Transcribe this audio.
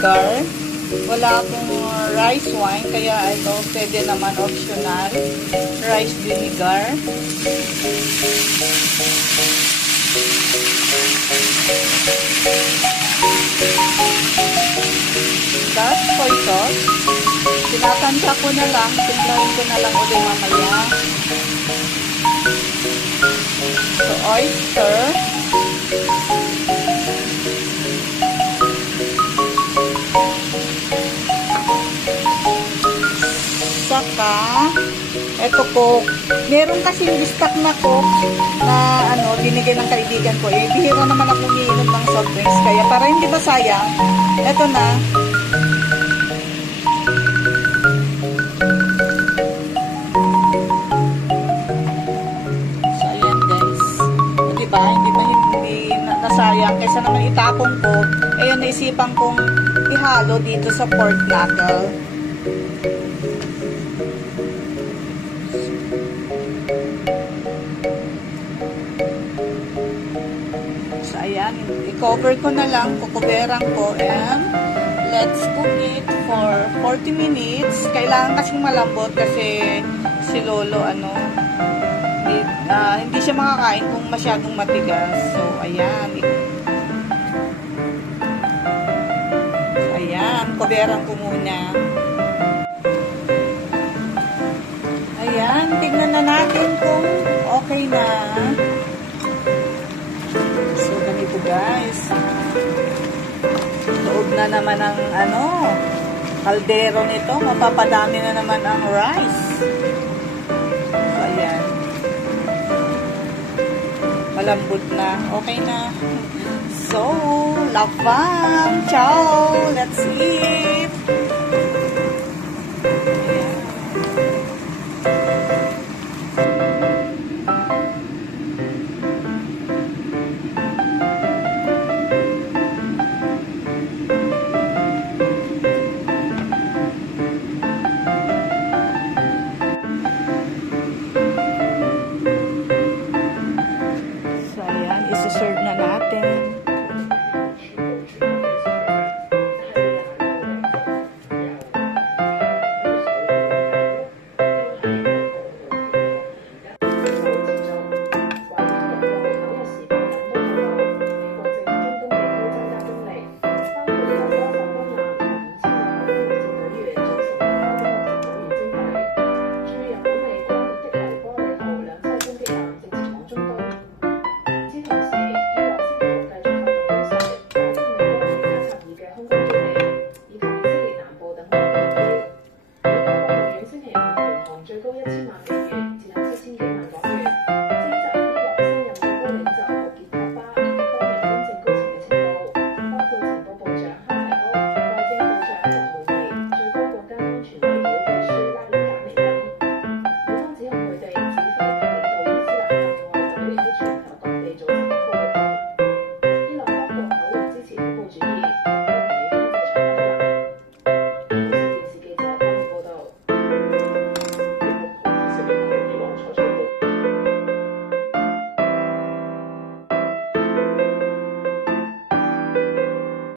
vinegar. Wala akong rice wine, kaya ito pwede naman optional. Rice vinegar. Tapos soy sauce. Tinatansya ko na lang. Timplahin ko na lang ulit mamaya. So, oyster. Saka, eto Coke. Meron kasi yung stock na Coke na binigay ng kaibigan ko. Bihira naman ako umiinom ng soft drinks. Kaya para hindi ba sayang, eto na. So, ayan guys. O, diba? Hindi nasayang. Kaysa naman itapong ko, ayun, naisipan kong ihalo dito sa pork knuckle. So, ayan, i-cover ko na lang, kukuberang ko, and let's cook it for 40 minutes. Kailangan kasing malambot kasi si Lolo, hindi siya makakain kung masyadong matigas. So, ayan. So, ayan, kuberang ko muna. Ayan, tignan na natin kung okay na. So, ganito guys. Loob na naman ang kaldero nito. Mapapadami na naman ang rice. So, ayan. Malambot na. Okay na. So, love fun. Ciao. Let's eat.